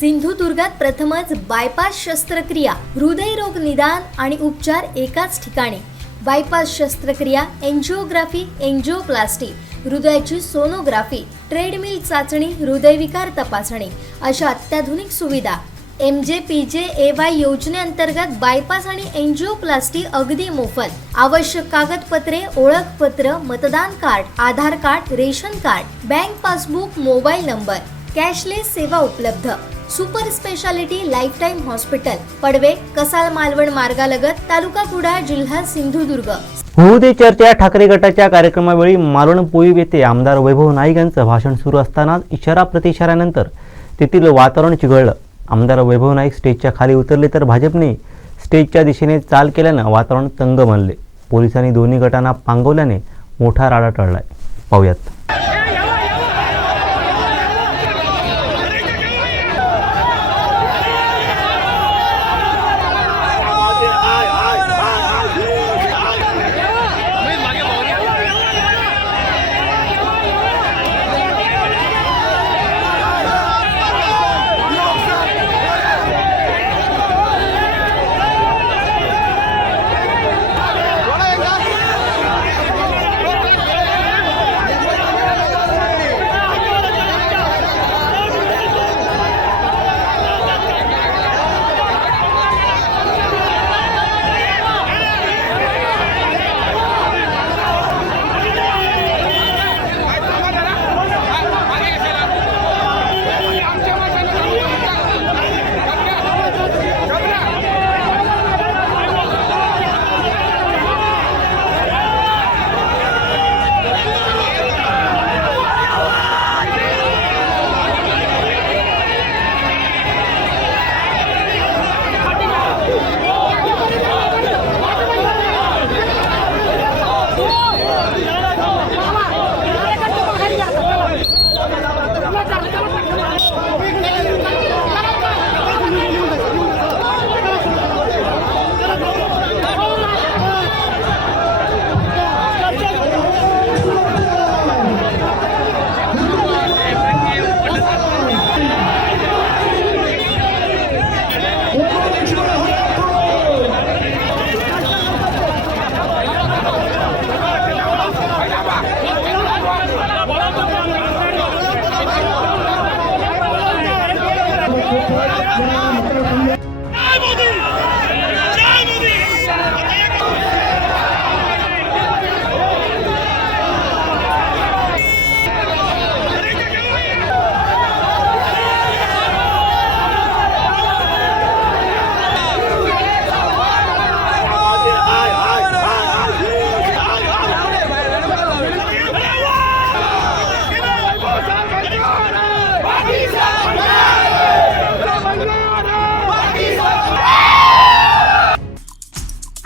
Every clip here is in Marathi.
सिंधुदुर्गात प्रथमच बायपास शस्त्रक्रिया, हृदयरोग निदान आणि उपचार एकाच ठिकाणी। बायपास शस्त्रक्रिया, एंजिओग्राफी, एंजिओप्लास्टी, हृदयाची सोनोग्राफी, ट्रेडमिल चाचणी, हृदयविकार तपासणी अशा अत्याधुनिक सुविधा। MJPJAY योजनेअंतर्गत बायपास आणि एंजिओप्लास्टी अगदी मोफत। आवश्यक कागदपत्रे, ओळखपत्र, मतदान card, Aadhaar card, ration card, bank passbook, mobile number, cashless सेवा उपलब्ध। Super speciality lifetime hospital, Padve, Kasal Malvan मार्गालगत, तालुका कुडाळ, जिल्हा सिंधुदुर्ग। होऊ दे चर्चा ठाकरे गटाच्या कार्यक्रमावेळी मालवण पोईब येथे आमदार वैभव नाईक यांचं भाषण सुरू असताना इशारा प्रतिशारानंतर तेथील वातावरण चिघळलं। आमदार वैभव नाईक स्टेजच्या खाली उतरले तर भाजपने स्टेजच्या दिशेने चाल केल्यानं वातावरण तंग बनले। पोलिसांनी दोन्ही गटांना पांगवल्याने मोठा राडा टळलाय। पाहूयात।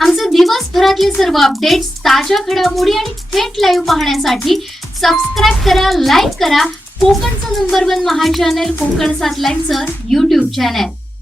आमचे दिवसभरातले सर्व अपडेट्स, ताज्या घडामोडी आणि थेट लाईव्ह पाहण्यासाठी सबस्क्राइब करा, लाईक करा कोकणचं नंबर 1 महा चॅनल कोकण 7 लाईव्हचं YouTube चॅनल।